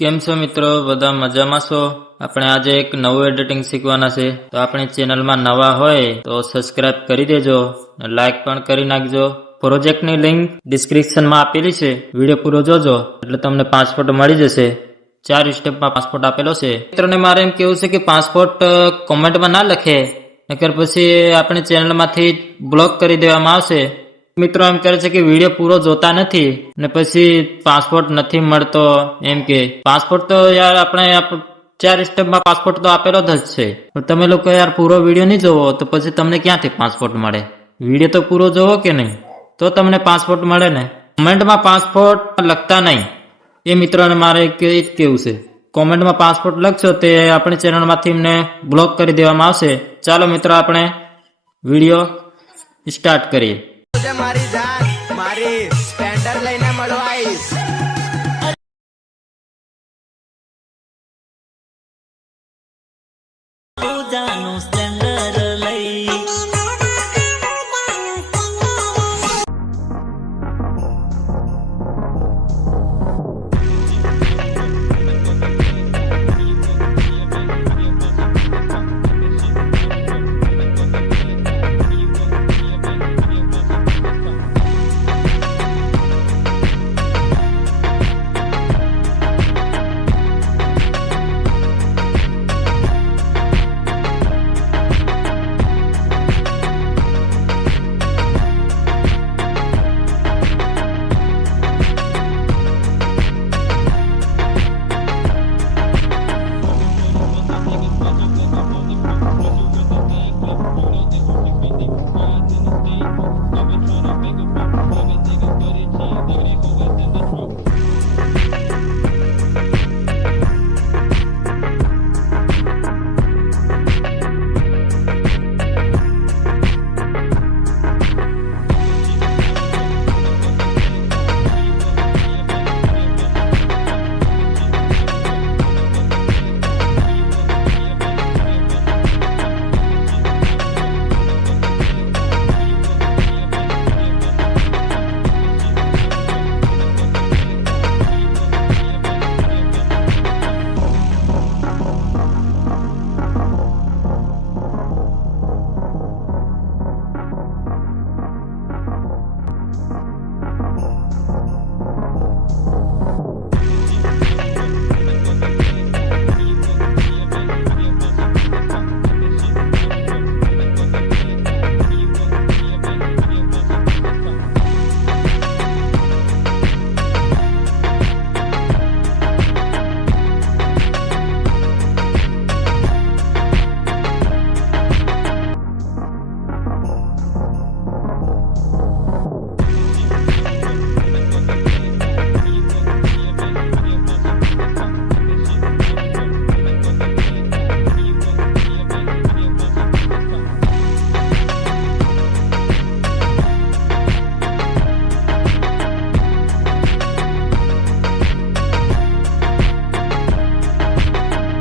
કેમ છો મિત્રો? બધા મજામાં છો? આપણે આજે એક નવું એડિટિંગ શીખવાના છે, તો આપણી ચેનલમાં નવા હોય તો સબસ્ક્રાઇબ કરી દેજો, લાઈક પણ કરી નાખજો. પ્રોજેક્ટની લિંક ડિસ્ક્રિપ્શનમાં આપેલી છે, વિડીયો પૂરો જોજો એટલે તમને પાસપોર્ટ મળી જશે. 4 સ્ટેપમાં પાસપોર્ટ આપેલો છે. મિત્રોને મારે એમ કેવું છે કે પાસપોર્ટ કોમેન્ટમાં ના લખે, નકર પછી આપણી ચેનલમાંથી બ્લોક કરી દેવામાં આવશે. મિત્રો એમ કહે છે કે વિડીયો પૂરો જોતા નથી ને પછી પાસપોર્ટ નથી મળતો. એમ કે પાસપોર્ટ તો યાર આપણે 4 સ્ટેપમાં પાસપોર્ટ તો આપેલો જ છે, પણ તમે લોકો યાર પૂરો વિડીયો નહીં જોવો તો પછી તમને ક્યાંથી પાસપોર્ટ મળે? વિડીયો તો પૂરો જોવો કે નહીં, તો તમને પાસપોર્ટ મળે ને. કોમેન્ટમાં પાસપોર્ટ લખતા નહીં, એ મિત્રોને મારે કેવું છે. કોમેન્ટમાં પાસપોર્ટ લખશો તે આપણી ચેનલમાંથી એમને બ્લોક કરી દેવામાં આવશે. ચાલો મિત્રો આપણે વિડીયો સ્ટાર્ટ કરીએ. મારી જાન મારી સ્પેન્ડર લઈને મળવા આવીશ. જાનું